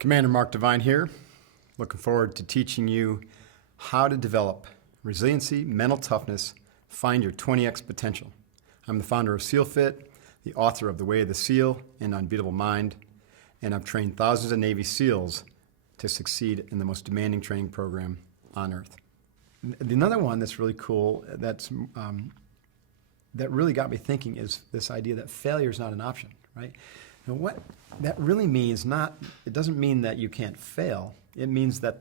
Commander Mark Devine here. Looking forward to teaching you how to develop resiliency, mental toughness, find your 20x potential. I'm the founder of SEALFit, the author of The Way of the SEAL and Unbeatable Mind, and I've trained thousands of Navy SEALs to succeed in the most demanding training program on earth. Another one that's really cool that really got me thinking is this idea that failure is not an option, right? Now what that really means, it doesn't mean that you can't fail. It means that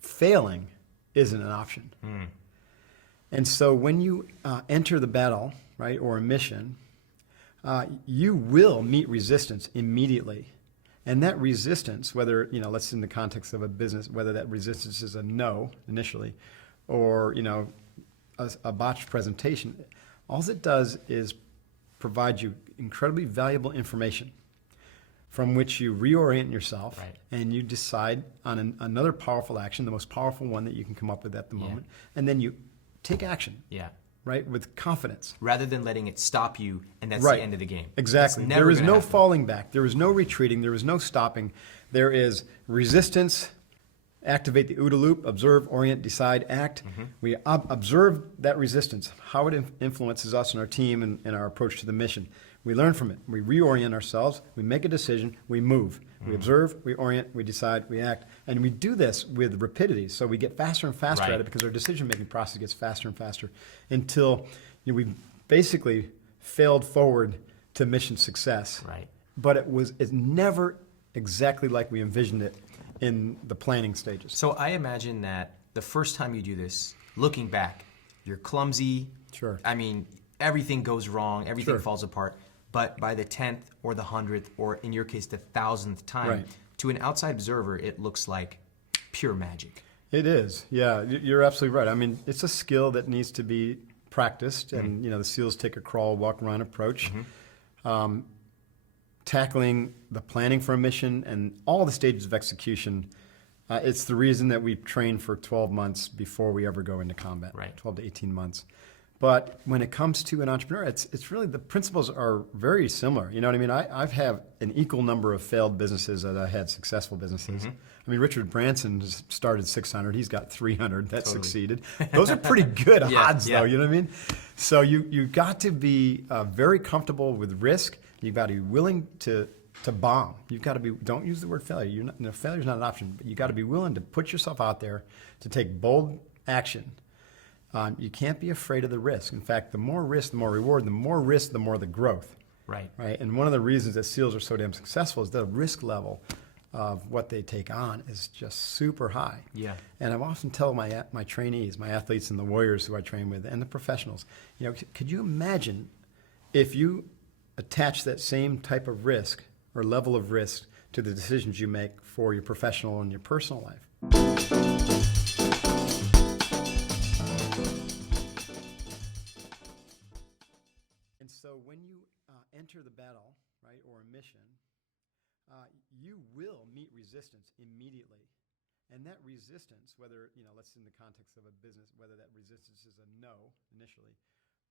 failing isn't an option. And so when you enter the battle, right, or a mission, you will meet resistance immediately. And that resistance, whether, let's in the context of a business, whether that resistance is a no initially, or, a botched presentation, all it does is provide you incredibly valuable information from which you reorient yourself, right, and you decide on another powerful action, the most powerful one that you can come up with at the moment, and then you take action, right, with confidence. Rather than letting it stop you, and that's Right. the end of the game. Exactly. Never There is gonna no happen. falling back. There is no retreating. There is no stopping. There is resistance. Activate the OODA loop, observe, orient, decide, act. We observe that resistance, how it influences us and our team and our approach to the mission. We learn from it. We reorient ourselves. We make a decision. We move. We observe, we orient, we decide, we act. And we do this with rapidity. So we get faster and faster Right. at it because our decision-making process gets faster and faster until we basically failed forward to mission success. Right. But it's never exactly like we envisioned it in the planning stages. So I imagine that the first time you do this, looking back, you're clumsy. Sure. I mean, everything goes wrong, everything Sure. falls apart. But by the 10th or the 100th, or in your case, the 1000th time, Right. to an outside observer, it looks like pure magic. It is, yeah, you're absolutely right. I mean, it's a skill that needs to be practiced, and the SEALs take a crawl, walk, run approach. Tackling the planning for a mission and all the stages of execution, it's the reason that we train for 12 months before we ever go into combat, Right. 12 to 18 months. But when it comes to an entrepreneur, it's really, the principles are very similar. You know what I mean? I've had an equal number of failed businesses as I had successful businesses. I mean, Richard Branson started 600. He's got 300 that succeeded. Those are pretty good odds, though. You know what I mean? So you got to be very comfortable with risk. You've got to be willing to bomb. You've got to be, don't use the word failure. Failure's not an option, but you got to be willing to put yourself out there to take bold action. You can't be afraid of the risk. In fact, the more risk, the more reward. The more risk, the more the growth. Right. Right. And one of the reasons that SEALs are so damn successful is the risk level of what they take on is just super high. Yeah. And I often tell my trainees, my athletes and the warriors who I train with, and the professionals, could you imagine if you attach that same type of risk or level of risk to the decisions you make for your professional and your personal life? And so when you enter the battle, right, or a mission, you will meet resistance immediately. And that resistance, whether, let's in the context of a business, whether that resistance is a no initially,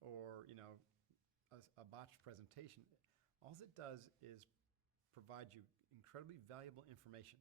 or, a botched presentation, all it does is provide you incredibly valuable information